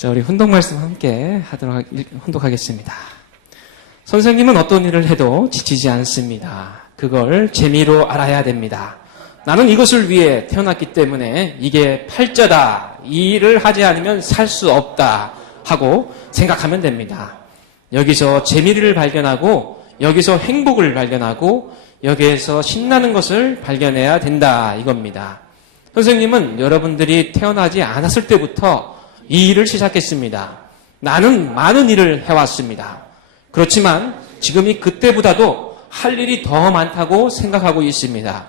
자, 우리 훈독 말씀 함께 훈독하겠습니다. 선생님은 어떤 일을 해도 지치지 않습니다. 그걸 재미로 알아야 됩니다. 나는 이것을 위해 태어났기 때문에 이게 팔자다. 이 일을 하지 않으면 살 수 없다. 하고 생각하면 됩니다. 여기서 재미를 발견하고 여기서 행복을 발견하고 여기에서 신나는 것을 발견해야 된다. 이겁니다. 선생님은 여러분들이 태어나지 않았을 때부터 이 일을 시작했습니다. 나는 많은 일을 해왔습니다. 그렇지만 지금이 그때보다도 할 일이 더 많다고 생각하고 있습니다.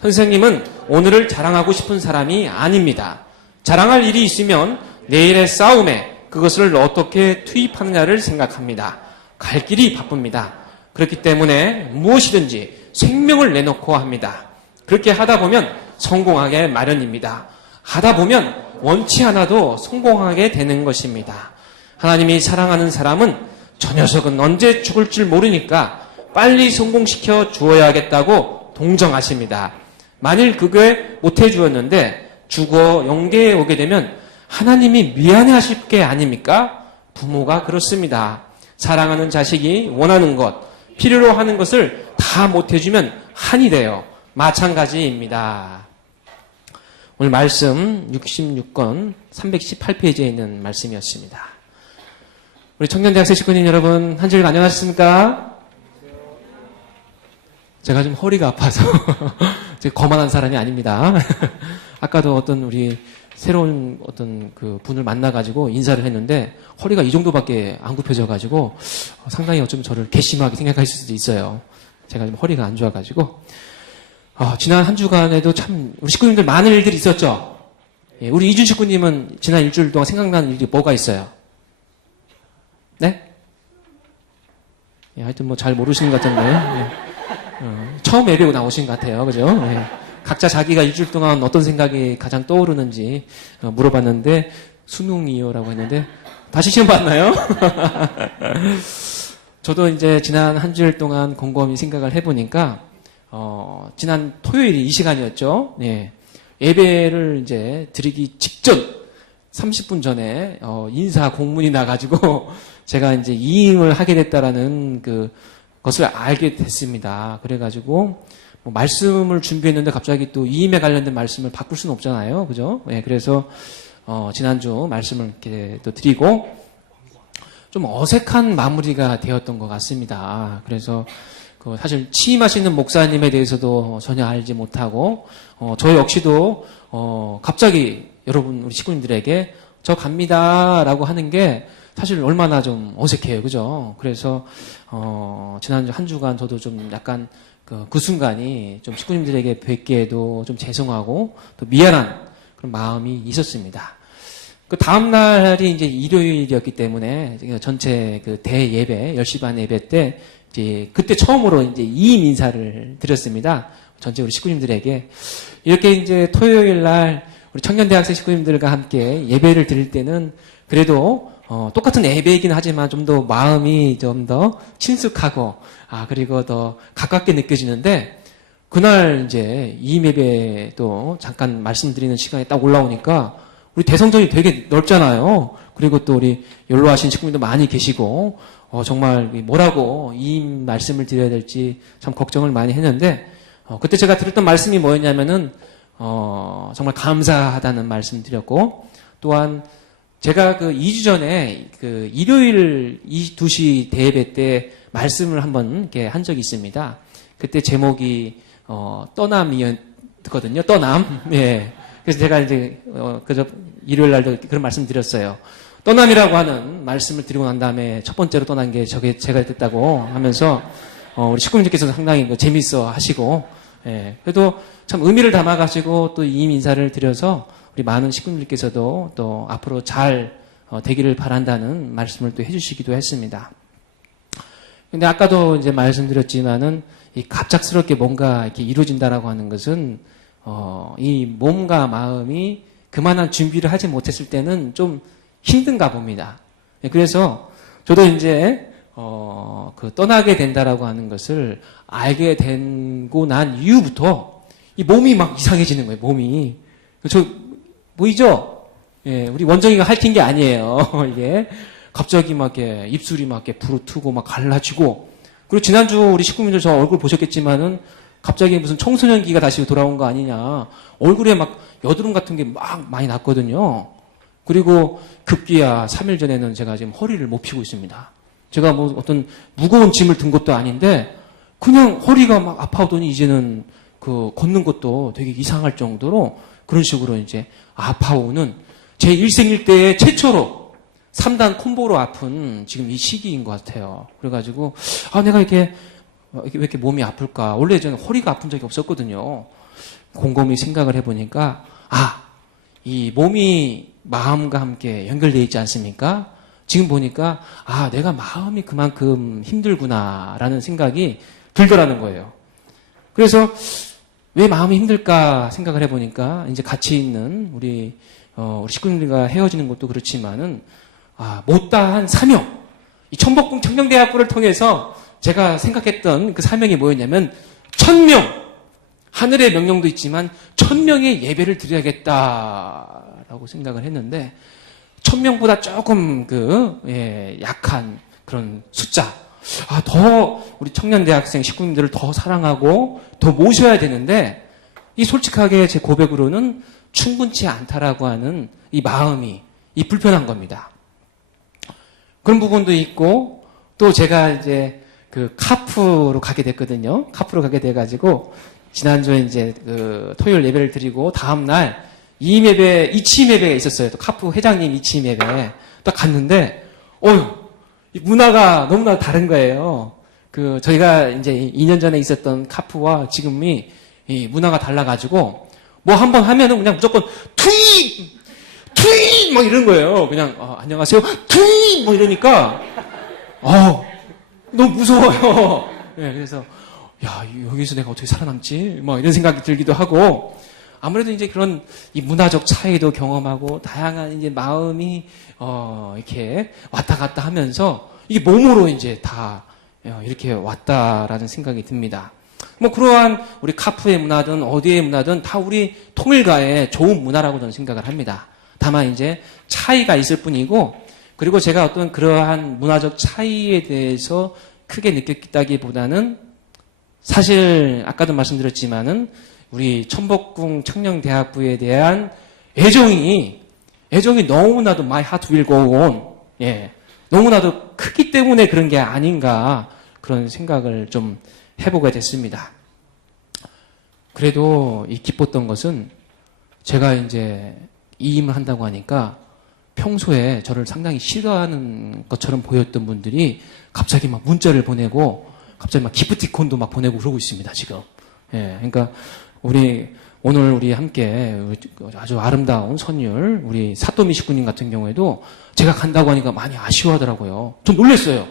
선생님은 오늘을 자랑하고 싶은 사람이 아닙니다. 자랑할 일이 있으면 내일의 싸움에 그것을 어떻게 투입하느냐를 생각합니다. 갈 길이 바쁩니다. 그렇기 때문에 무엇이든지 생명을 내놓고 합니다. 그렇게 하다 보면 성공하게 마련입니다. 하다 보면 원치 않아도 성공하게 되는 것입니다. 하나님이 사랑하는 사람은 저 녀석은 언제 죽을 줄 모르니까 빨리 성공시켜 주어야겠다고 동정하십니다. 만일 그게 못해 주었는데 죽어 영계에 오게 되면 하나님이 미안해 하실 게 아닙니까? 부모가 그렇습니다. 사랑하는 자식이 원하는 것, 필요로 하는 것을 다 못해주면 한이 돼요. 마찬가지입니다. 오늘 말씀 66권 318페이지에 있는 말씀이었습니다. 우리 청년대학생 식구님 여러분, 한 주일 안녕하셨습니까? 제가 좀 허리가 아파서 제가 거만한 사람이 아닙니다. 아까도 어떤 우리 새로운 어떤 그 분을 만나가지고 인사를 했는데 허리가 이 정도밖에 안 굽혀져가지고 상당히 어쩌면 저를 괘씸하게 생각하실 수도 있어요. 제가 좀 허리가 안 좋아가지고 지난 한 주간에도 참 우리 식구님들 많은 일들이 있었죠. 예, 우리 이준 식구님은 지난 일주일 동안 생각나는 일이 뭐가 있어요? 네? 예, 하여튼 뭐 잘 모르시는 것 같은데 처음 예배고 나오신 것 같아요. 그죠? 예. 각자 자기가 일주일 동안 어떤 생각이 가장 떠오르는지 물어봤는데 수능이요라고 했는데 다시 시험 봤나요? 저도 이제 지난 한 주일 동안 곰곰이 생각을 해보니까 지난 토요일이 이 시간이었죠. 예. 예배를 이제 드리기 직전 30분 전에 인사 공문이 나가지고 제가 이제 이임을 하게 됐다라는 것을 알게 됐습니다. 그래가지고 뭐 말씀을 준비했는데 갑자기 또 이임에 관련된 말씀을 바꿀 수는 없잖아요. 그죠? 예, 그래서 지난주 말씀을 이렇게 또 드리고 좀 어색한 마무리가 되었던 것 같습니다. 그래서 사실 취임하시는 목사님에 대해서도 전혀 알지 못하고 저 역시도 갑자기 여러분 우리 식구님들에게 저 갑니다라고 하는 게 사실 얼마나 좀 어색해요. 그죠? 그래서 지난주 한 주간 저도 좀 약간 그 순간이 좀 식구님들에게 뵙기에도 좀 죄송하고 또 미안한 그런 마음이 있었습니다. 그 다음 날이 이제 일요일이었기 때문에 전체 그 대예배 10시 반 예배 때 이제 그때 처음으로 이제 이임 인사를 드렸습니다. 전체 우리 식구님들에게 이렇게 이제 토요일 날 우리 청년대학생 식구님들과 함께 예배를 드릴 때는 그래도 똑같은 예배이긴 하지만 좀 더 마음이 좀 더 친숙하고 그리고 더 가깝게 느껴지는데 그날 이제 이임 예배도 잠깐 말씀드리는 시간에 딱 올라오니까 우리 대성전이 되게 넓잖아요. 그리고 또 우리 연로하신 식구님도 많이 계시고 정말 뭐라고 이임 말씀을 드려야 될지 참 걱정을 많이 했는데 그때 제가 들었던 말씀이 뭐였냐면은 정말 감사하다는 말씀 드렸고 또한 제가 2주 전에 일요일 2시 대예배 때 말씀을 한번 이렇게 한 적이 있습니다. 그때 제목이 떠남이었거든요. 떠남. 예. 그래서 제가 이제 그저 일요일 날도 그런 말씀 드렸어요. 떠남이라고 하는 말씀을 드리고 난 다음에 첫 번째로 떠난 게 제가 됐다고 하면서 우리 식구님들께서 상당히 재밌어 하시고 예. 그래도 참 의미를 담아 가지고 또 이임 인사를 드려서 우리 많은 식구님들께서도 또 앞으로 잘 되기를 바란다는 말씀을 또 해주시기도 했습니다. 근데 아까도 이제 말씀드렸지만은 이 갑작스럽게 뭔가 이렇게 이루어진다라고 하는 것은 이 몸과 마음이 그만한 준비를 하지 못했을 때는 좀 힘든가 봅니다. 그래서 저도 이제 떠나게 된다라고 하는 것을 알게 되고 난 이후부터 이 몸이 막 이상해지는 거예요. 몸이 보이죠? 예, 우리 원정이가 핥힌 게 아니에요. 이게 갑자기 막 이렇게 입술이 막 이렇게 부르트고 막 갈라지고, 그리고 지난주 우리 식구민들 저 얼굴 보셨겠지만은 갑자기 무슨 청소년기가 다시 돌아온 거 아니냐. 얼굴에 막 여드름 같은 게 막 많이 났거든요. 그리고 급기야 3일 전에는 제가 지금 허리를 못 펴고 있습니다. 제가 뭐 어떤 무거운 짐을 든 것도 아닌데 그냥 허리가 막 아파오더니 이제는 그 걷는 것도 되게 이상할 정도로 그런 식으로 이제 아파오는 제 일생일대에 최초로 3단 콤보로 아픈 지금 이 시기인 것 같아요. 그래가지고 내가 이렇게 왜 이렇게 몸이 아플까? 원래 저는 허리가 아픈 적이 없었거든요. 곰곰이 생각을 해보니까 이 몸이 마음과 함께 연결되어 있지 않습니까? 지금 보니까 내가 마음이 그만큼 힘들구나라는 생각이 들더라는 거예요. 그래서 왜 마음이 힘들까 생각을 해보니까 이제 같이 있는 우리 식구들과 헤어지는 것도 그렇지만은 못다한 사명, 이 천복궁 청년대학부를 통해서 제가 생각했던 그 사명이 뭐였냐면 1000명, 하늘의 명령도 있지만 1000명의 예배를 드려야겠다라고 생각을 했는데 1000명보다 조금 약한 그런 숫자, 더 우리 청년대학생 식구님들을 더 사랑하고 더 모셔야 되는데 이 솔직하게 제 고백으로는 충분치 않다라고 하는 이 마음이 이 불편한 겁니다. 그런 부분도 있고 또 제가 이제 그 카프로 가게 됐거든요. 카프로 가게 돼가지고 지난주에 이제 그 토요일 예배를 드리고 다음날 이임 예배가 있었어요. 또 카프 회장님 이치임 예배 딱 갔는데 이 문화가 너무나 다른 거예요. 저희가 이제 2년 전에 있었던 카프와 지금이 이 문화가 달라가지고 뭐 한번 하면은 그냥 무조건 트윗 막 이런 거예요. 그냥 안녕하세요 트윗 뭐 이러니까 너무 무서워요. 네, 그래서 여기서 내가 어떻게 살아남지? 뭐 이런 생각이 들기도 하고 아무래도 이제 그런 이 문화적 차이도 경험하고 다양한 이제 마음이 이렇게 왔다 갔다 하면서 이게 몸으로 이제 다 이렇게 왔다라는 생각이 듭니다. 뭐 그러한 우리 카프의 문화든 어디의 문화든 다 우리 통일가의 좋은 문화라고 저는 생각을 합니다. 다만 이제 차이가 있을 뿐이고 그리고 제가 어떤 그러한 문화적 차이에 대해서 크게 느꼈다기보다는 사실 아까도 말씀드렸지만은 우리 천복궁 청년대학부에 대한 애정이 너무나도 my heart will go on. 예. 너무나도 크기 때문에 그런 게 아닌가 그런 생각을 좀 해보게 됐습니다. 그래도 이 기뻤던 것은 제가 이제 이임을 한다고 하니까 평소에 저를 상당히 싫어하는 것처럼 보였던 분들이 갑자기 막 문자를 보내고 갑자기 막 기프티콘도 막 보내고 그러고 있습니다, 지금. 예. 그러니까 오늘 우리 함께 아주 아름다운 선율, 우리 사토미 식구님 같은 경우에도 제가 간다고 하니까 많이 아쉬워하더라고요. 전 놀랐어요.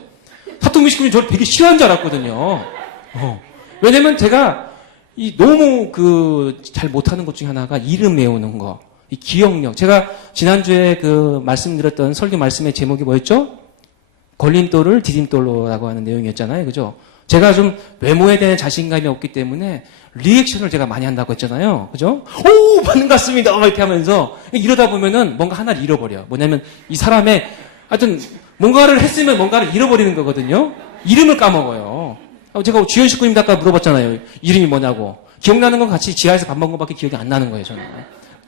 사토미 식구님 저를 되게 싫어하는 줄 알았거든요. 왜냐면 제가 너무 잘 못하는 것 중에 하나가 이름 외우는 거, 이 기억력. 제가 지난주에 말씀드렸던 설교 말씀의 제목이 뭐였죠? 걸림돌을 디딤돌로라고 하는 내용이었잖아요. 그죠? 제가 좀 외모에 대한 자신감이 없기 때문에 리액션을 제가 많이 한다고 했잖아요. 그죠? 오, 받는 것 같습니다. 이렇게 하면서 이러다 보면은 뭔가 하나를 잃어버려. 뭐냐면 이 사람의 하여튼 뭔가를 했으면 뭔가를 잃어버리는 거거든요. 이름을 까먹어요. 제가 주현 식구님 아까 물어봤잖아요. 이름이 뭐냐고. 기억나는 건 같이 지하에서 밥 먹은 것밖에 기억이 안 나는 거예요, 저는.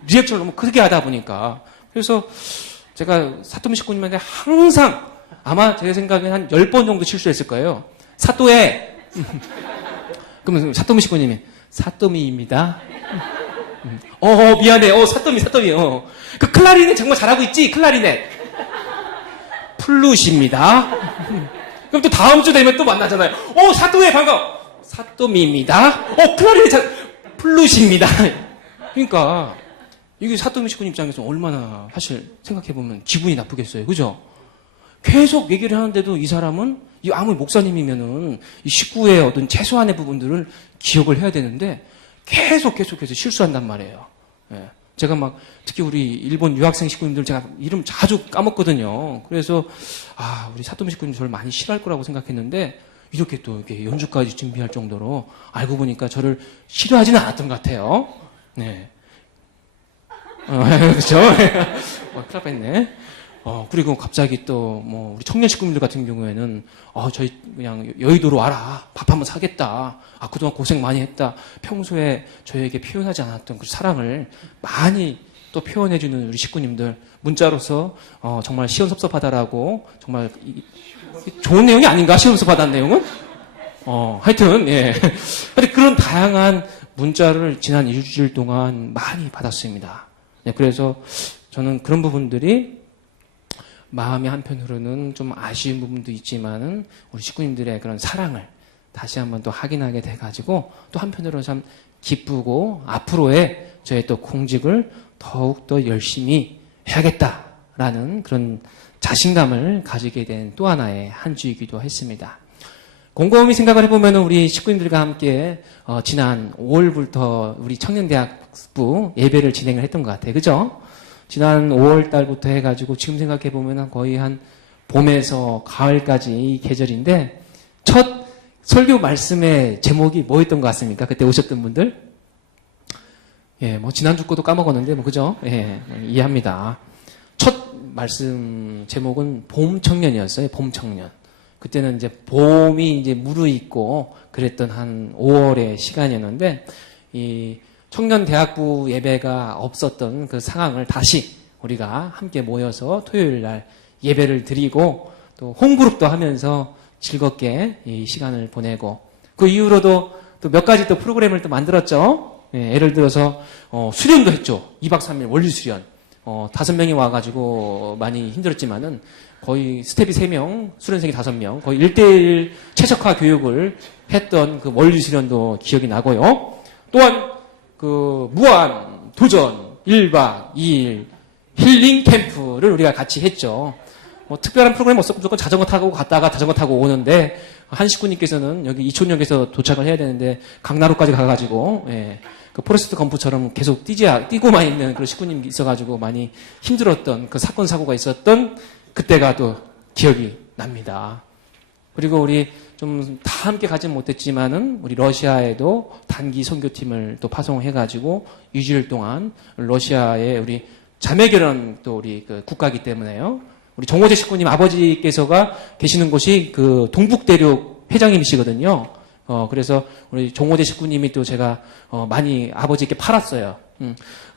리액션을 너무 크게 하다 보니까. 그래서 제가 사토미 식구님한테 항상 아마 제 생각엔 한 10번 정도 실수했을 거예요. 사또에 그러면 사토미 식구님이 사토미입니다. 미안해. 사토미. 그 클라리넷 정말 잘하고 있지? 클라리넷. 플룻입니다. 그럼 또 다음 주 되면 또 만나잖아요. 사또에 반가워. 사토미입니다. 클라리넷 플룻입니다. 그러니까 이게 사토미 식구님 입장에서 얼마나 사실 생각해보면 기분이 나쁘겠어요. 그죠? 계속 얘기를 하는데도 이 사람은 아무리 목사님이면은 이 식구의 어떤 최소한의 부분들을 기억을 해야 되는데 계속해서 실수한단 말이에요. 예. 제가 막 특히 우리 일본 유학생 식구님들 제가 이름 자주 까먹거든요. 그래서 우리 사토미 식구님 저를 많이 싫어할 거라고 생각했는데 이렇게 또 이렇게 연주까지 준비할 정도로 알고 보니까 저를 싫어하지는 않았던 것 같아요. 네. 그렇죠. 큰일 날 뻔했네. 그리고 갑자기 또, 우리 청년 식구분들 같은 경우에는, 저희 그냥 여의도로 와라. 밥 한번 사겠다. 그동안 고생 많이 했다. 평소에 저에게 표현하지 않았던 그 사랑을 많이 또 표현해주는 우리 식구님들, 문자로서, 정말 시원섭섭하다라고, 정말, 좋은 내용이 아닌가? 시원섭섭하다는 내용은? 하여튼, 예. 근데 그런 다양한 문자를 지난 일주일 동안 많이 받았습니다. 네, 그래서 저는 그런 부분들이 마음의 한편으로는 좀 아쉬운 부분도 있지만은 우리 식구님들의 그런 사랑을 다시 한번 또 확인하게 돼가지고 또 한편으로는 참 기쁘고 앞으로의 저의 또 공직을 더욱더 열심히 해야겠다라는 그런 자신감을 가지게 된 또 하나의 한 주이기도 했습니다. 곰곰이 생각을 해보면 우리 식구님들과 함께 지난 5월부터 우리 청년대학부 예배를 진행을 했던 것 같아요. 그죠? 지난 5월 달부터 해가지고 지금 생각해보면 거의 한 봄에서 가을까지 이 계절인데 첫 설교 말씀의 제목이 뭐였던 것 같습니까? 그때 오셨던 분들? 예, 지난주 거도 까먹었는데, 그죠? 예, 이해합니다. 첫 말씀 제목은 봄 청년이었어요. 봄 청년. 그때는 이제 봄이 이제 무르익고 그랬던 한 5월의 시간이었는데, 이 청년대학부 예배가 없었던 그 상황을 다시 우리가 함께 모여서 토요일 날 예배를 드리고 또 홈그룹도 하면서 즐겁게 이 시간을 보내고 그 이후로도 또 몇 가지 또 프로그램을 또 만들었죠. 예, 예를 들어서 수련도 했죠. 2박 3일 원리 수련. 5명이 와가지고 많이 힘들었지만은 거의 스텝이 3명, 수련생이 5명, 거의 1대1 최적화 교육을 했던 그 원리 수련도 기억이 나고요. 또한 그 무한 도전 1박 2일 힐링 캠프를 우리가 같이 했죠. 특별한 프로그램 없었고 무조건 자전거 타고 갔다가 자전거 타고 오는데 한 식구님께서는 여기 이촌역에서 도착을 해야 되는데 강나루까지 가가지고 그 포레스트 검프처럼 계속 뛰고만 있는 그런 식구님이 있어가지고 많이 힘들었던 그 사건 사고가 있었던 그때가 또 기억이 납니다. 그리고 우리 좀 다 함께 가진 못했지만은 우리 러시아에도 단기 선교팀을 또 파송해가지고 2주일 동안 러시아에 우리 자매결혼 또 우리 그 국가이기 때문에요. 우리 정호재 식구님 아버지께서가 계시는 곳이 그 동북대륙 회장님이시거든요. 그래서 우리 정호재 식구님이 또 제가 많이 아버지께 팔았어요.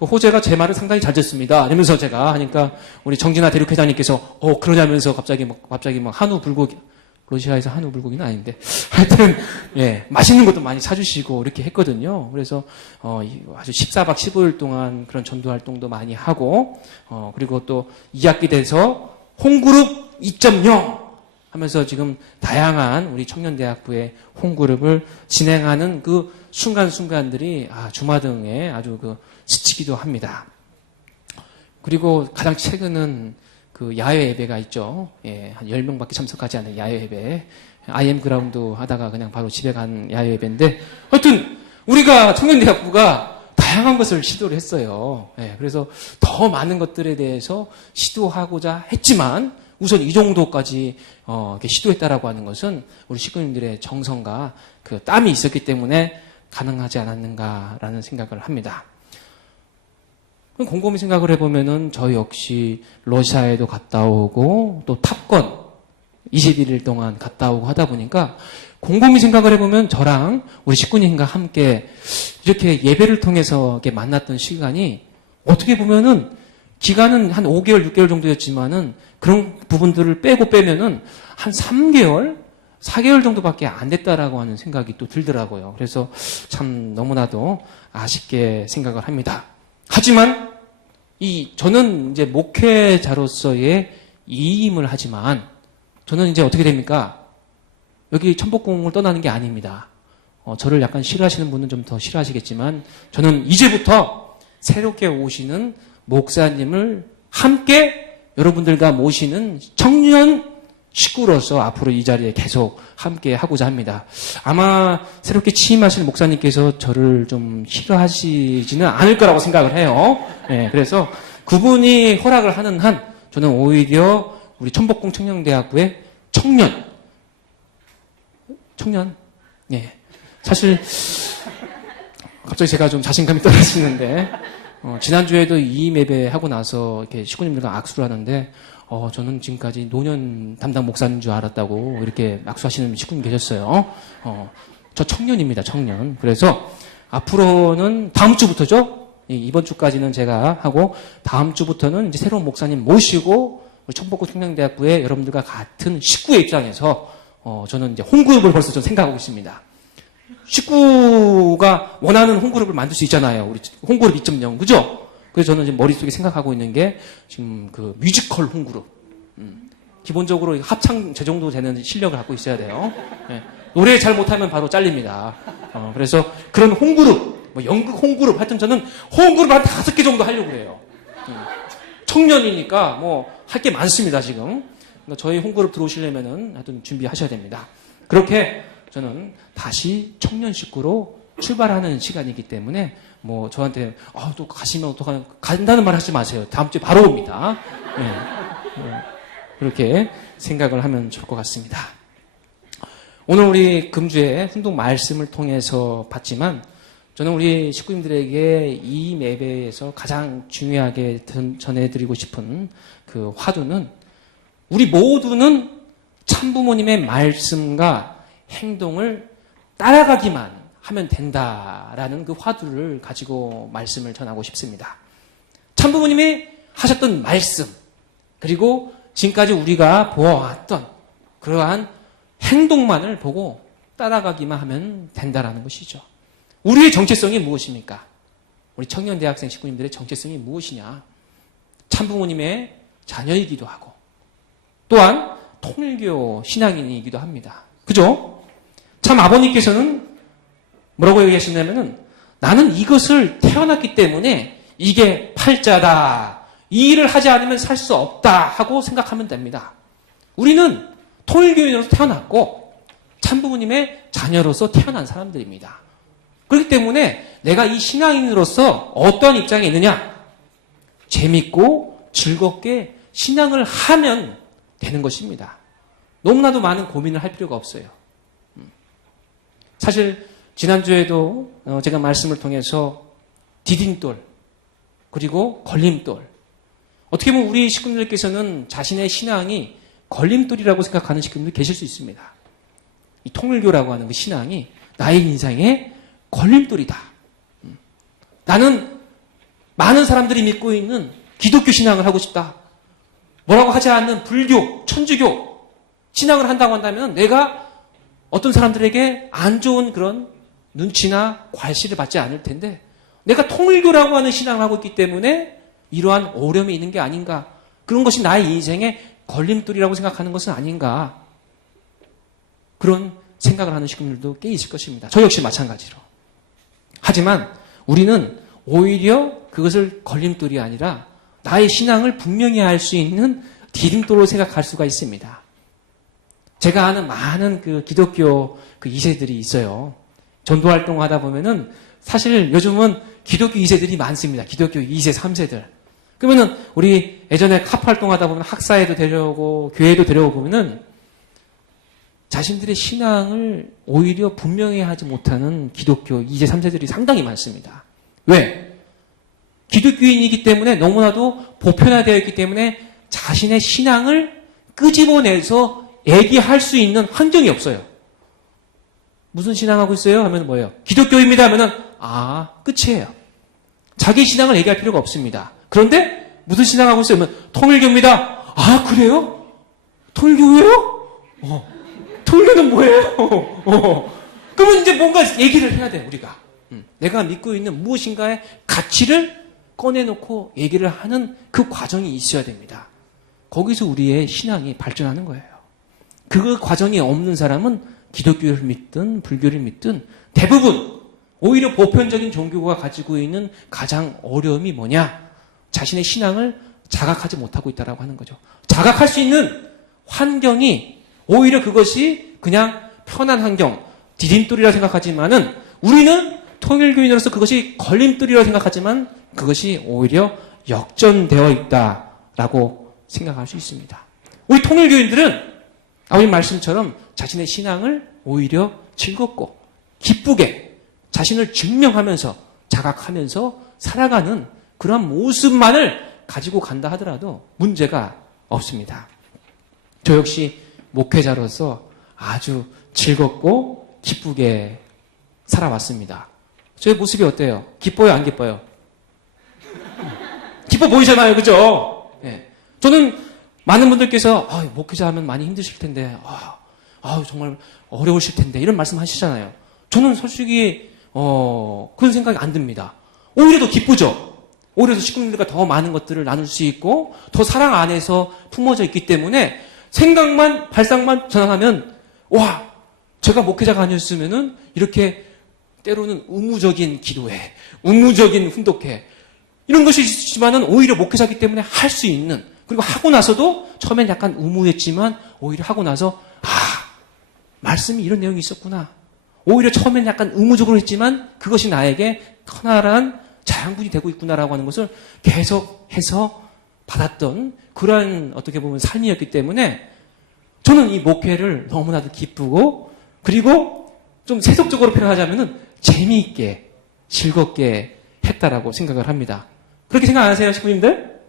호재가 제 말을 상당히 잘 듣습니다. 이러면서 제가 하니까 우리 정진아 대륙회장님께서 그러냐면서 갑자기 막 한우 불고기 러시아에서 한우 불고기는 아닌데 하여튼 맛있는 것도 많이 사주시고 이렇게 했거든요. 그래서 아주 14박 15일 동안 그런 전도 활동도 많이 하고 그리고 또 2학기 돼서 홈그룹 2.0 하면서 지금 다양한 우리 청년대학부의 홈그룹을 진행하는 그 순간순간들이 주마등에 아주 스치기도 합니다. 그리고 가장 최근은 그 야외 예배가 있죠. 한 10명밖에 참석하지 않는 야외 예배. IM 그라운드 하다가 그냥 바로 집에 간 야외 예배인데 하여튼 우리가 청년대학부가 다양한 것을 시도를 했어요. 그래서 더 많은 것들에 대해서 시도하고자 했지만 우선 이 정도까지 이렇게 시도했다라고 하는 것은 우리 식구님들의 정성과 그 땀이 있었기 때문에 가능하지 않았는가라는 생각을 합니다. 곰곰이 생각을 해보면은 저 역시 러시아에도 갔다 오고 또 탑건 21일 동안 갔다 오고 하다 보니까 곰곰이 생각을 해보면 저랑 우리 식구님과 함께 이렇게 예배를 통해서 이렇게 만났던 시간이 어떻게 보면은 기간은 한 5개월, 6개월 정도였지만은 그런 부분들을 빼면은 한 3개월, 4개월 정도밖에 안 됐다라고 하는 생각이 또 들더라고요. 그래서 참 너무나도 아쉽게 생각을 합니다. 하지만 저는 이제 목회자로서의 이임을 하지만 저는 이제 어떻게 됩니까? 여기 천복궁을 떠나는 게 아닙니다. 저를 약간 싫어하시는 분은 좀 더 싫어하시겠지만 저는 이제부터 새롭게 오시는 목사님을 함께 여러분들과 모시는 청년 식구로서 앞으로 이 자리에 계속 함께 하고자 합니다. 아마 새롭게 취임하실 목사님께서 저를 좀 싫어하시지는 않을 거라고 생각을 해요. 그래서 그분이 허락을 하는 한 저는 오히려 우리 천복궁 청년대학부의 청년. 사실 갑자기 제가 좀 자신감이 떨어지는데 지난주에도 이임 예배하고 나서 이렇게 식구님들과 악수를 하는데, 저는 지금까지 노년 담당 목사인 줄 알았다고 이렇게 악수하시는 식구님 계셨어요. 저 청년입니다, 청년. 그래서 앞으로는 다음 주부터죠? 이번 주까지는 제가 하고, 다음 주부터는 이제 새로운 목사님 모시고, 청복구 청량대학부에 여러분들과 같은 식구의 입장에서, 저는 이제 홈그룹을 벌써 좀 생각하고 있습니다. 식구가 원하는 홈그룹을 만들 수 있잖아요. 우리 홈그룹 2.0, 그죠? 그래서 저는 지금 머릿속에 생각하고 있는 게 지금 그 뮤지컬 홈그룹. 기본적으로 합창 제 정도 되는 실력을 갖고 있어야 돼요. 네. 노래 잘 못하면 바로 잘립니다. 그래서 그런 홈그룹, 뭐 연극 홈그룹, 하여튼 저는 홈그룹 한 5개 정도 하려고 그래요. 청년이니까 뭐 할 게 많습니다, 지금. 그러니까 저희 홈그룹 들어오시려면은 하여튼 준비하셔야 됩니다. 그렇게 저는 다시 청년 식구로 출발하는 시간이기 때문에 뭐 저한테 또 가시면 어떡하나 간다는 말 하지 마세요. 다음 주에 바로 옵니다. 네. 그렇게 생각을 하면 좋을 것 같습니다. 오늘 우리 금주에 훈독 말씀을 통해서 봤지만 저는 우리 식구님들에게 이 예배에서 가장 중요하게 전해드리고 싶은 그 화두는 우리 모두는 참부모님의 말씀과 행동을 따라가기만 하면 된다라는 그 화두를 가지고 말씀을 전하고 싶습니다. 참부모님이 하셨던 말씀, 그리고 지금까지 우리가 보아왔던 그러한 행동만을 보고 따라가기만 하면 된다라는 것이죠. 우리의 정체성이 무엇입니까? 우리 청년 대학생 식구님들의 정체성이 무엇이냐? 참부모님의 자녀이기도 하고 또한 통일교 신앙인이기도 합니다. 그죠? 참 아버님께서는 뭐라고 얘기하시냐면은 나는 이것을 태어났기 때문에 이게 팔자다. 이 일을 하지 않으면 살 수 없다 하고 생각하면 됩니다. 우리는 통일교인으로서 태어났고 참부모님의 자녀로서 태어난 사람들입니다. 그렇기 때문에 내가 이 신앙인으로서 어떠한 입장에 있느냐? 재밌고 즐겁게 신앙을 하면 되는 것입니다. 너무나도 많은 고민을 할 필요가 없어요. 사실 지난주에도 제가 말씀을 통해서 디딤돌 그리고 걸림돌, 어떻게 보면 우리 식구들께서는 자신의 신앙이 걸림돌이라고 생각하는 식구들이 계실 수 있습니다. 이 통일교라고 하는 그 신앙이 나의 인생의 걸림돌이다. 나는 많은 사람들이 믿고 있는 기독교 신앙을 하고 싶다. 뭐라고 하지 않는 불교, 천주교 신앙을 한다고 한다면 내가 어떤 사람들에게 안 좋은 그런 눈치나 괄시를 받지 않을 텐데 내가 통일교라고 하는 신앙을 하고 있기 때문에 이러한 어려움이 있는 게 아닌가. 그런 것이 나의 인생의 걸림돌이라고 생각하는 것은 아닌가. 그런 생각을 하는 식구들도 꽤 있을 것입니다. 저 역시 마찬가지로. 하지만 우리는 오히려 그것을 걸림돌이 아니라 나의 신앙을 분명히 할 수 있는 디딤돌로 생각할 수가 있습니다. 제가 아는 많은 그 기독교 그 2세들이 있어요. 전도 활동을 하다 보면은 사실 요즘은 기독교 2세들이 많습니다. 기독교 2세, 3세들. 그러면은 우리 예전에 카프 활동하다 보면 학사에도 데려오고 교회에도 데려오고 보면은 자신들의 신앙을 오히려 분명히 하지 못하는 기독교 2세, 3세들이 상당히 많습니다. 왜? 기독교인이기 때문에 너무나도 보편화되어 있기 때문에 자신의 신앙을 끄집어내서 얘기할 수 있는 환경이 없어요. 무슨 신앙하고 있어요? 하면 뭐예요? 기독교입니다 하면은 끝이에요. 자기 신앙을 얘기할 필요가 없습니다. 그런데 무슨 신앙하고 있어요? 하면 통일교입니다. 그래요? 통일교예요? 통일교는 뭐예요? 그러면 이제 뭔가 얘기를 해야 돼, 우리가. 내가 믿고 있는 무엇인가의 가치를 꺼내놓고 얘기를 하는 그 과정이 있어야 됩니다. 거기서 우리의 신앙이 발전하는 거예요. 그 과정이 없는 사람은 기독교를 믿든 불교를 믿든 대부분 오히려 보편적인 종교가 가지고 있는 가장 어려움이 뭐냐? 자신의 신앙을 자각하지 못하고 있다고 하는 거죠. 자각할 수 있는 환경이 오히려 그것이 그냥 편한 환경, 디딤돌이라 생각하지만은 우리는 통일교인으로서 그것이 걸림돌이라고 생각하지만 그것이 오히려 역전되어 있다라고 생각할 수 있습니다. 우리 통일교인들은 아버님 말씀처럼 자신의 신앙을 오히려 즐겁고 기쁘게 자신을 증명하면서 자각하면서 살아가는 그런 모습만을 가지고 간다 하더라도 문제가 없습니다. 저 역시 목회자로서 아주 즐겁고 기쁘게 살아왔습니다. 저의 모습이 어때요? 기뻐요, 안 기뻐요? 기뻐 보이잖아요, 그죠? 네. 저는 많은 분들께서 목회자 하면 많이 힘드실 텐데, 정말 어려우실 텐데 이런 말씀 하시잖아요. 저는 솔직히 그런 생각이 안 듭니다. 오히려 더 기쁘죠. 오히려 더 식구들과 더 많은 것들을 나눌 수 있고 더 사랑 안에서 품어져 있기 때문에 생각만 발상만 전환하면 와, 제가 목회자가 아니었으면은 이렇게 때로는 의무적인 기도회, 의무적인 훈독회 이런 것이 있지만은 오히려 목회자이기 때문에 할 수 있는, 그리고 하고 나서도 처음엔 약간 의무했지만 오히려 하고 나서 말씀이 이런 내용이 있었구나. 오히려 처음엔 약간 의무적으로 했지만 그것이 나에게 커다란 자양분이 되고 있구나라고 하는 것을 계속해서 받았던 그러한 어떻게 보면 삶이었기 때문에 저는 이 목회를 너무나도 기쁘고, 그리고 좀 세속적으로 표현하자면은 재미있게 즐겁게 했다라고 생각을 합니다. 그렇게 생각 안 하세요, 식구님들?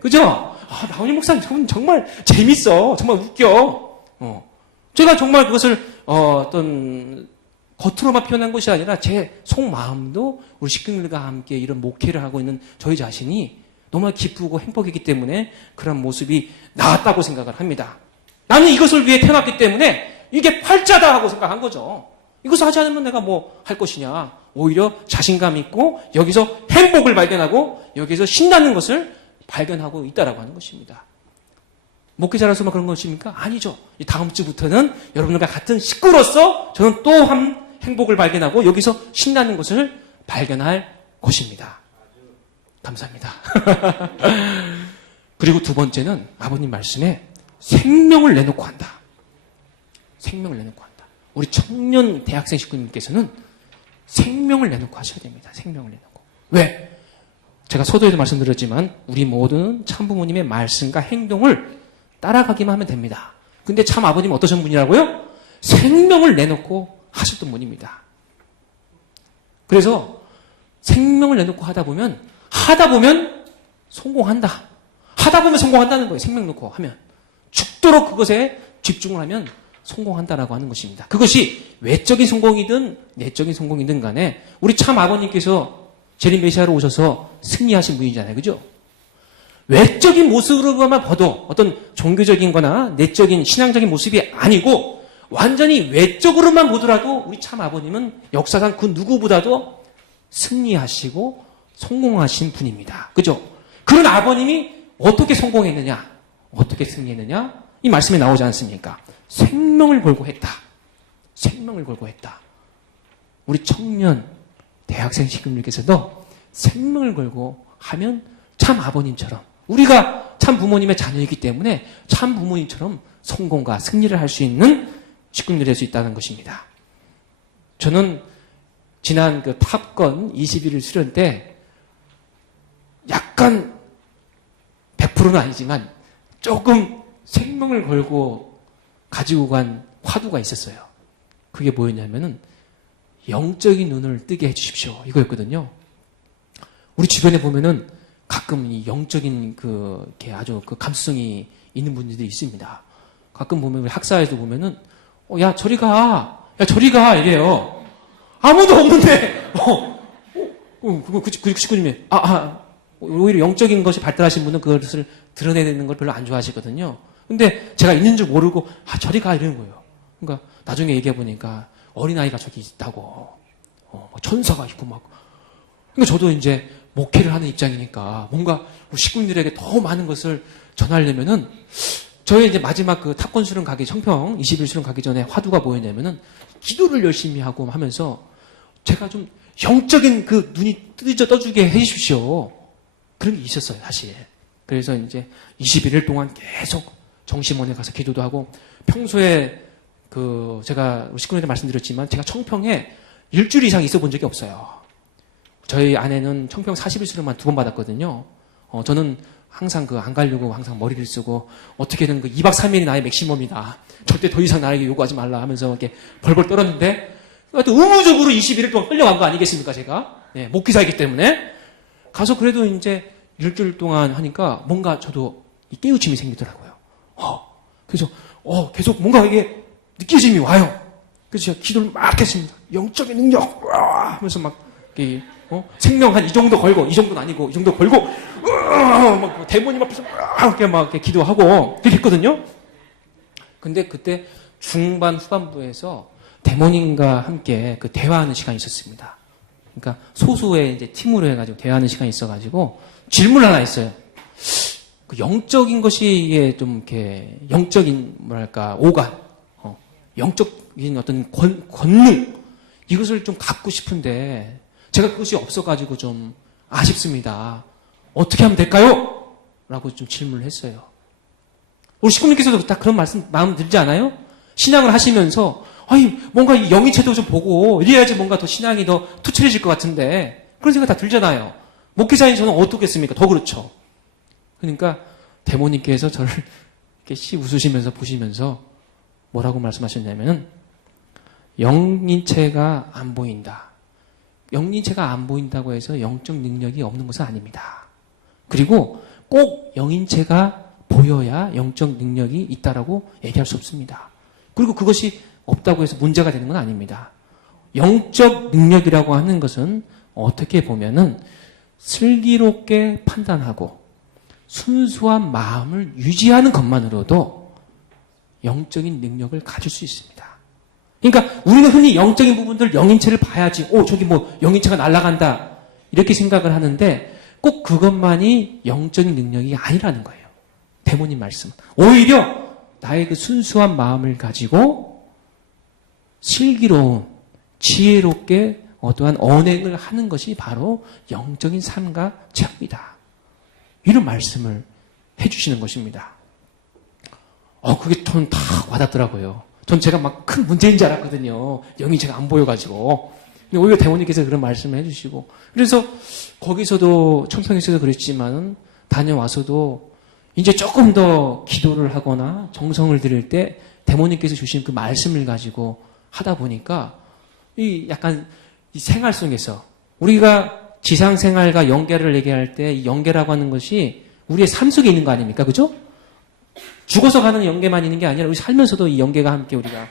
그죠? 나훈이 목사님 정말 재밌어. 정말 웃겨. 제가 정말 그것을 어떤 겉으로만 표현한 것이 아니라 제 속마음도 우리 식구들과 함께 이런 목회를 하고 있는 저희 자신이 너무나 기쁘고 행복이기 때문에 그런 모습이 나왔다고 생각을 합니다. 나는 이것을 위해 태어났기 때문에 이게 활자다 하고 생각한 거죠. 이것을 하지 않으면 내가 뭐 할 것이냐. 오히려 자신감 있고 여기서 행복을 발견하고 여기서 신나는 것을 발견하고 있다라고 하는 것입니다. 목회자라서만 그런 것입니까? 아니죠. 다음 주부터는 여러분들과 같은 식구로서 저는 또한 행복을 발견하고 여기서 신나는 것을 발견할 것입니다. 감사합니다. 그리고 두 번째는 아버님 말씀에 생명을 내놓고 한다. 생명을 내놓고 한다. 우리 청년 대학생 식구님께서는 생명을 내놓고 하셔야 됩니다. 생명을 내놓고. 왜? 제가 서두에도 말씀드렸지만 우리 모두는 참부모님의 말씀과 행동을 따라가기만 하면 됩니다. 근데 참 아버님은 어떠신 분이라고요? 생명을 내놓고 하셨던 분입니다. 그래서 생명을 내놓고 하다 보면 성공한다. 하다 보면 성공한다는 거예요. 생명 놓고 하면. 죽도록 그것에 집중을 하면 성공한다라고 하는 것입니다. 그것이 외적인 성공이든 내적인 성공이든 간에 우리 참 아버님께서 재림 메시아로 오셔서 승리하신 분이잖아요. 그죠? 외적인 모습으로만 봐도 어떤 종교적인 거나 내적인 신앙적인 모습이 아니고 완전히 외적으로만 보더라도 우리 참 아버님은 역사상 그 누구보다도 승리하시고 성공하신 분입니다. 그죠? 그런 아버님이 어떻게 성공했느냐? 어떻게 승리했느냐? 이 말씀에 나오지 않습니까? 생명을 걸고 했다. 생명을 걸고 했다. 우리 청년 대학생 식구님께서도 생명을 걸고 하면 참 아버님처럼 우리가 참 부모님의 자녀이기 때문에 참 부모님처럼 성공과 승리를 할 수 있는 식구님이 될 수 있다는 것입니다. 저는 지난 그 탑건 21일 수련 때 약간 100%는 아니지만 조금 생명을 걸고 가지고 간 화두가 있었어요. 그게 뭐였냐면은 영적인 눈을 뜨게 해주십시오. 이거였거든요. 우리 주변에 보면은 가끔 이 영적인 이렇게 아주 감수성이 있는 분들이 있습니다. 가끔 보면 우리 학사에도 보면은 야 저리 가, 야 저리 가 이래요. 아무도 없는데 그 식구님이 오히려 영적인 것이 발달하신 분은 그것을 드러내는 걸 별로 안 좋아하시거든요. 근데 제가 있는 줄 모르고 저리 가 이러는 거예요. 그러니까 나중에 얘기해 보니까 어린아이가 저기 있다고 천사가 있고 막. 그러니까 저도 이제 목회를 하는 입장이니까 뭔가 우리 식구들에게 더 많은 것을 전하려면은 저희 이제 마지막 그 탑건 수련 가기 청평 20일 수련 가기 전에 화두가 뭐였냐면은 기도를 열심히 하고 하면서 제가 좀 영적인 그 눈이 떠주게 해주십시오. 그런 게 있었어요, 사실. 그래서 이제 21일 동안 계속 정심원에 가서 기도도 하고 평소에 제가 우리 식구들한테 말씀드렸지만 제가 청평에 일주일 이상 있어 본 적이 없어요. 저희 아내는 청평 40일 수련만 2번 받았거든요. 저는 항상 안 가려고 항상 머리를 쓰고 어떻게든 2박 3일이 나의 맥시멈이다. 절대 더 이상 나에게 요구하지 말라 하면서 이렇게 벌벌 떨었는데 또 의무적으로 21일 동안 끌려간 거 아니겠습니까, 제가? 네, 목기사이기 때문에. 가서 그래도 이제 일주일 동안 하니까 뭔가 저도 이 깨우침이 생기더라고요. 그래서 계속 뭔가 이게 느껴짐이 와요. 그래서 제가 기도를 막 했습니다. 영적인 능력 하면서 막 생명 한 이 정도 걸고, 이 정도는 아니고 이 정도 걸고 막 대모님 앞에서 막 이렇게 기도하고 이렇게 했거든요. 근데 그때 중반 후반부에서 대모님과 함께 그 대화하는 시간이 있었습니다. 그러니까 소수의 이제 팀으로 해가지고 대화하는 시간이 있어가지고 질문을 하나 했어요. 그 영적인 것이 이게 좀 이렇게 영적인 뭐랄까 오간, 영적인 어떤 권능 이것을 좀 갖고 싶은데 제가 그것이 없어가지고 좀 아쉽습니다. 어떻게 하면 될까요? 라고 좀 질문을 했어요. 우리 식구님께서도 딱 그런 마음 들지 않아요? 신앙을 하시면서 뭔가 이 영이체도 좀 보고 이래야지 뭔가 더 신앙이 더 투철해질 것 같은데 그런 생각 다 들잖아요. 목회자인 저는 어떻겠습니까? 더 그렇죠. 그러니까 대모님께서 저를 이렇게 씩 웃으시면서 보시면서 뭐라고 말씀하셨냐면 영인체가 안 보인다. 영인체가 안 보인다고 해서 영적 능력이 없는 것은 아닙니다. 그리고 꼭 영인체가 보여야 영적 능력이 있다라고 얘기할 수 없습니다. 그리고 그것이 없다고 해서 문제가 되는 건 아닙니다. 영적 능력이라고 하는 것은 어떻게 보면은 슬기롭게 판단하고 순수한 마음을 유지하는 것만으로도 영적인 능력을 가질 수 있습니다. 그러니까 우리는 흔히 영적인 부분들 영인체를 봐야지 저기 뭐 영인체가 날아간다 이렇게 생각을 하는데 꼭 그것만이 영적인 능력이 아니라는 거예요. 대모님 말씀. 오히려 나의 그 순수한 마음을 가지고 슬기로운 지혜롭게 어떠한 언행을 하는 것이 바로 영적인 삶과 체험이다. 이런 말씀을 해주시는 것입니다. 그게 전 다 와닿더라고요. 전 제가 막 큰 문제인 줄 알았거든요. 영이 제가 안 보여가지고. 근데 오히려 대모님께서 그런 말씀을 해주시고. 그래서 거기서도 청평에서도 그랬지만 다녀와서도 이제 조금 더 기도를 하거나 정성을 들일 때 대모님께서 주신 그 말씀을 가지고 하다 보니까 약간 이 생활 속에서 우리가 지상 생활과 영계를 얘기할 때 이 영계라고 하는 것이 우리의 삶 속에 있는 거 아닙니까? 그죠? 죽어서 가는 영계만 있는 게 아니라 우리 살면서도 이 영계가 함께 우리가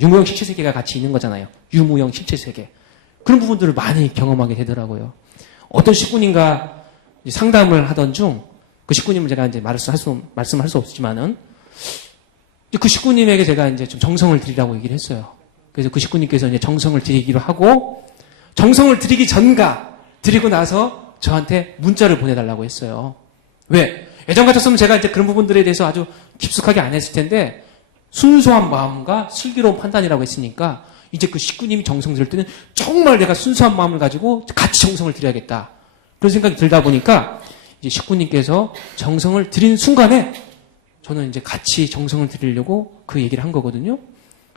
유무형 실체세계가 같이 있는 거잖아요. 유무형 실체세계. 그런 부분들을 많이 경험하게 되더라고요. 어떤 식구님과 상담을 하던 중 그 식구님을 제가 이제 말씀할 수 없지만은 그 식구님에게 제가 이제 좀 정성을 드리라고 얘기를 했어요. 그래서 그 식구님께서 이제 정성을 드리기로 하고 정성을 드리기 전과 드리고 나서 저한테 문자를 보내달라고 했어요. 왜? 예전 같았으면 제가 이제 그런 부분들에 대해서 아주 깊숙하게 안 했을 텐데 순수한 마음과 슬기로운 판단이라고 했으니까 이제 그 식구님이 정성 들일 때는 정말 내가 순수한 마음을 가지고 같이 정성을 드려야겠다. 그런 생각이 들다 보니까 이제 식구님께서 정성을 드린 순간에 저는 이제 같이 정성을 드리려고 그 얘기를 한 거거든요.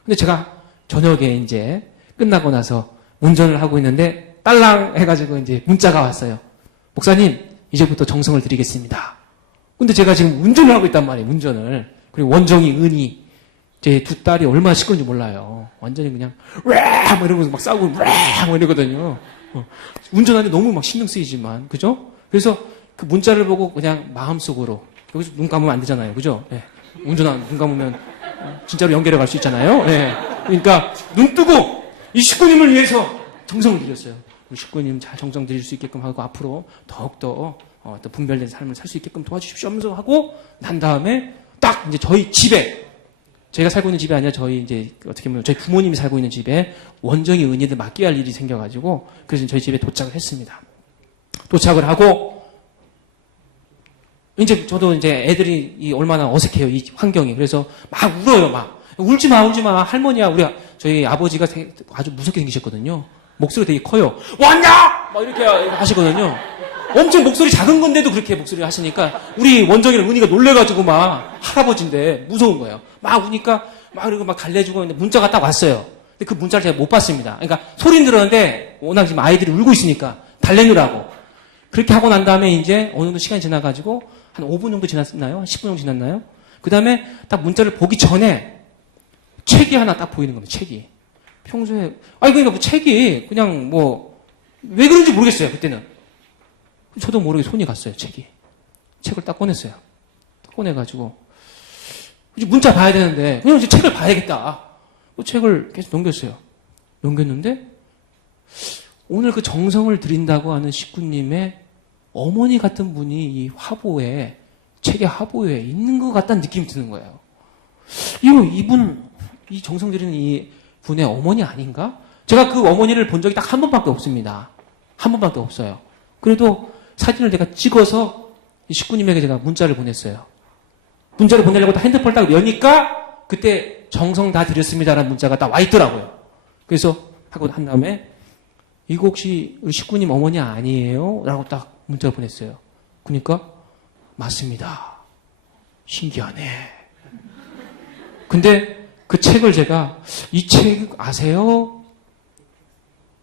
근데 제가 저녁에 이제 끝나고 나서 운전을 하고 있는데 딸랑 해가지고 이제 문자가 왔어요. 목사님, 이제부터 정성을 드리겠습니다. 근데 제가 지금 운전을 하고 있단 말이에요, 운전을. 그리고 원정이, 은희, 제 두 딸이 얼마나 시끄러운지 몰라요. 완전히 그냥, 막 이러면서 막 싸우고, 막 이러거든요. 운전하는데 너무 막 신경 쓰이지만, 그죠? 그래서 그 문자를 보고 그냥 마음속으로, 여기서 눈 감으면 안 되잖아요, 그죠? 네. 운전하면 눈 감으면 진짜로 연결해 갈 수 있잖아요. 네. 그러니까 눈 뜨고 이 식구님을 위해서 정성을 드렸어요. 우리 식구님 잘 정성 드릴 수 있게끔 하고 앞으로 더욱더 어떤 분별된 삶을 살 수 있게끔 도와주십시오 하면서 하고 난 다음에 딱 이제 저희 집에 저희가 살고 있는 집이 아니라 저희 이제 어떻게 보면 저희 부모님이 살고 있는 집에 원정이 은희들 맡겨야 할 일이 생겨가지고 그래서 저희 집에 도착을 했습니다. 도착을 하고 이제 저도 이제 애들이 얼마나 어색해요 이 환경이. 그래서 막 울어요 막. 울지 마 할머니야. 저희 아버지가 아주 무섭게 생기셨거든요. 목소리 되게 커요. 왔냐? 막 이렇게 하시거든요. 엄청 목소리 작은 건데도 그렇게 목소리를 하시니까 우리 원정이랑 은희가 놀래가지고 막 할아버지인데 무서운 거예요. 막 우니까 막 그리고 막 달래주고 있는데 문자가 딱 왔어요. 근데 그 문자를 제가 못 봤습니다. 그러니까 소리는 들었는데 워낙 지금 아이들이 울고 있으니까 달래느라고. 그렇게 하고 난 다음에 이제 어느 정도 시간이 지나가지고 한 5분 정도 지났나요? 한 10분 정도 지났나요? 그 다음에 딱 문자를 보기 전에 책이 하나 딱 보이는 겁니다. 책이. 평소에 그러니까 뭐 책이 그냥 뭐 왜 그런지 모르겠어요. 그때는. 저도 모르게 손이 갔어요, 책이. 책을 딱 꺼냈어요. 딱 꺼내가지고 이제 문자 봐야 되는데 그냥 이제 책을 봐야겠다. 그 책을 계속 넘겼어요. 넘겼는데 오늘 그 정성을 들인다고 하는 식구님의 어머니 같은 분이 이 화보에, 책의 화보에 있는 것 같다는 느낌이 드는 거예요. 이분, 이 정성 들이는 이 분의 어머니 아닌가? 제가 그 어머니를 본 적이 딱 한 번밖에 없습니다. 한 번밖에 없어요. 그래도 사진을 내가 찍어서 이 식구님에게 제가 문자를 보냈어요. 문자를 보내려고 핸드폰을 딱 여니까 그때 정성 다 드렸습니다라는 문자가 딱 와 있더라고요. 그래서 하고 한 다음에 이거 혹시 우리 식구님 어머니 아니에요? 라고 딱 문자를 보냈어요. 그러니까 맞습니다. 신기하네. 근데 그 책을 제가 이 책 아세요?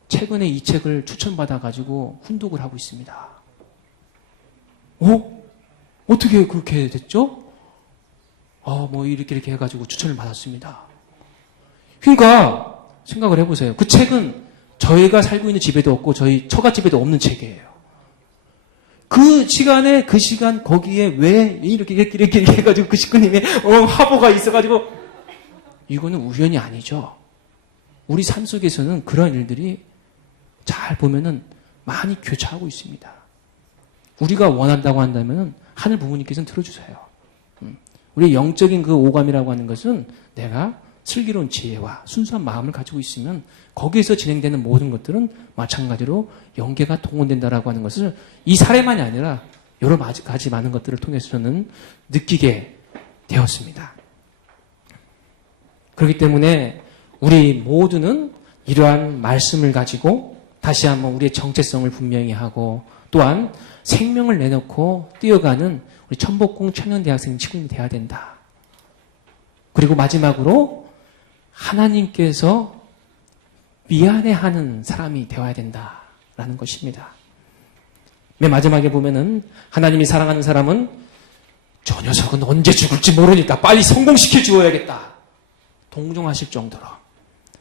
최근에 이 책을 추천받아가지고 훈독을 하고 있습니다. 어떻게 그렇게 됐죠? 뭐 이렇게 해가지고 추천을 받았습니다. 그러니까 생각을 해보세요. 그 책은 저희가 살고 있는 집에도 없고 저희 처갓집에도 없는 책이에요. 그 시간에 그 시간 거기에 왜 이렇게 해가지고 그 식구님의 화보가 있어가지고 이거는 우연이 아니죠. 우리 삶 속에서는 그런 일들이 잘 보면은 많이 교차하고 있습니다. 우리가 원한다고 한다면은 하늘 부모님께서는 들어주세요. 우리의 영적인 그 오감이라고 하는 것은 내가 슬기로운 지혜와 순수한 마음을 가지고 있으면 거기에서 진행되는 모든 것들은 마찬가지로 영계가 동원된다라고 하는 것을 이 사례만이 아니라 여러 가지 많은 것들을 통해서 저는 느끼게 되었습니다. 그렇기 때문에 우리 모두는 이러한 말씀을 가지고 다시 한번 우리의 정체성을 분명히 하고 또한 생명을 내놓고 뛰어가는 우리 천복궁 청년대학생 친구님이 되어야 된다. 그리고 마지막으로 하나님께서 미안해하는 사람이 되어야 된다라는 것입니다. 맨 마지막에 보면은 하나님이 사랑하는 사람은 저 녀석은 언제 죽을지 모르니까 빨리 성공시켜 주어야겠다. 동정하실 정도로.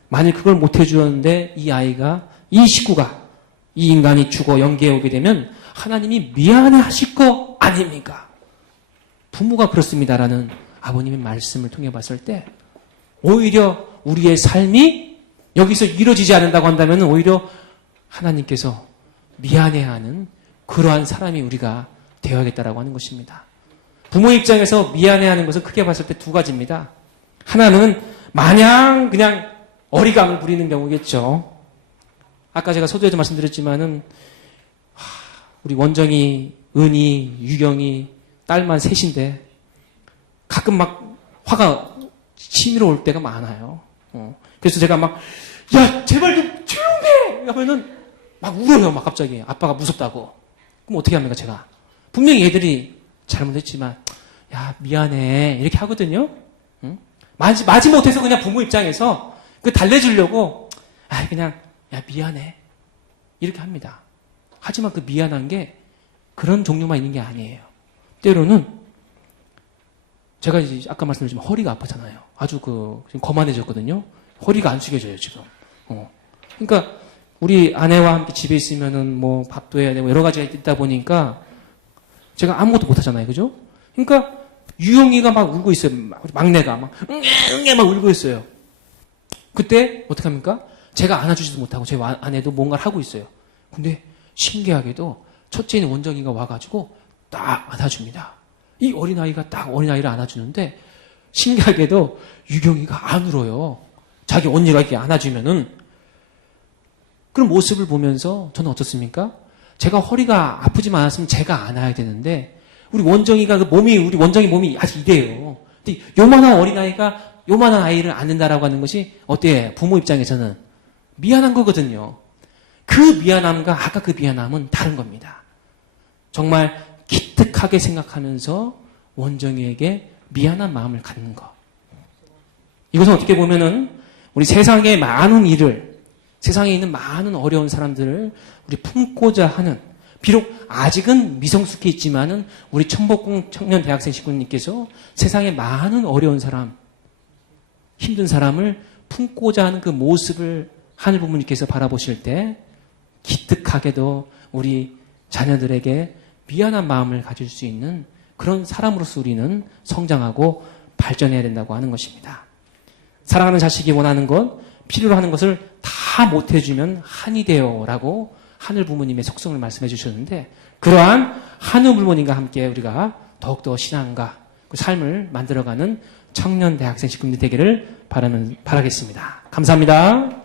만일 그걸 못 해주었는데 이 식구가, 이 인간이 죽어 영계에 오게 되면 하나님이 미안해하실 거 아닙니까? 부모가 그렇습니다라는 아버님의 말씀을 통해 봤을 때 오히려 우리의 삶이 여기서 이루어지지 않는다고 한다면 오히려 하나님께서 미안해하는 그러한 사람이 우리가 되어야겠다라고 하는 것입니다. 부모 입장에서 미안해하는 것은 크게 봤을 때 두 가지입니다. 하나는 마냥 그냥 어리광을 부리는 경우겠죠. 아까 제가 서두에도 말씀드렸지만은 우리 원정이, 은희, 유경이 딸만 셋인데 가끔 막 화가 치밀어 올 때가 많아요. 그래서 제가 막 야 제발 좀 조용해 하면은 막 울어요. 막 갑자기 아빠가 무섭다고. 그럼 어떻게 합니까 제가? 분명히 얘들이 잘못했지만 야 미안해 이렇게 하거든요. 마지 못해서 그냥 부모 입장에서 그 달래주려고 그냥 야 미안해 이렇게 합니다. 하지만 그 미안한 게 그런 종류만 있는 게 아니에요. 때로는 제가 이제 아까 말씀드렸지만 허리가 아프잖아요. 아주 지금 거만해졌거든요. 허리가 안 숙여져요 지금. 그러니까 우리 아내와 함께 집에 있으면은 뭐 밥도 해야 되고 여러 가지가 있다 보니까 제가 아무것도 못 하잖아요, 그죠? 그러니까 유영이가 막 울고 있어요. 막내가 막 응애 막 울고 있어요. 그때 어떻게 합니까? 제가 안아주지도 못하고 제 아내도 뭔가를 하고 있어요. 근데 신기하게도 첫째인 원정이가 와가지고 딱 안아줍니다. 이 어린아이가 딱 어린아이를 안아주는데 신기하게도 유경이가 안 울어요. 자기 언니가 이렇게 안아주면은 그런 모습을 보면서 저는 어떻습니까? 제가 허리가 아프지만 않았으면 제가 안아야 되는데 우리 원정이 몸이 아직 이래요. 근데 요만한 어린아이가 요만한 아이를 안는다라고 하는 것이 어때요? 부모 입장에서는 미안한 거거든요. 그 미안함과 아까 그 미안함은 다른 겁니다. 정말 기특하게 생각하면서 원정이에게 미안한 마음을 갖는 것. 이것은 어떻게 보면은 우리 세상의 많은 일을, 세상에 있는 많은 어려운 사람들을 우리 품고자 하는, 비록 아직은 미성숙해 있지만은 우리 천복궁 청년 대학생 식구님께서 세상에 많은 어려운 사람, 힘든 사람을 품고자 하는 그 모습을 하늘 부모님께서 바라보실 때 기특하게도 우리 자녀들에게 미안한 마음을 가질 수 있는 그런 사람으로서 우리는 성장하고 발전해야 된다고 하는 것입니다. 사랑하는 자식이 원하는 것, 필요로 하는 것을 다 못해주면 한이 되어라고 하늘 부모님의 속성을 말씀해 주셨는데, 그러한 하늘 부모님과 함께 우리가 더욱더 신앙과 그 삶을 만들어가는 청년 대학생 식구들 되기를 바라겠습니다. 감사합니다.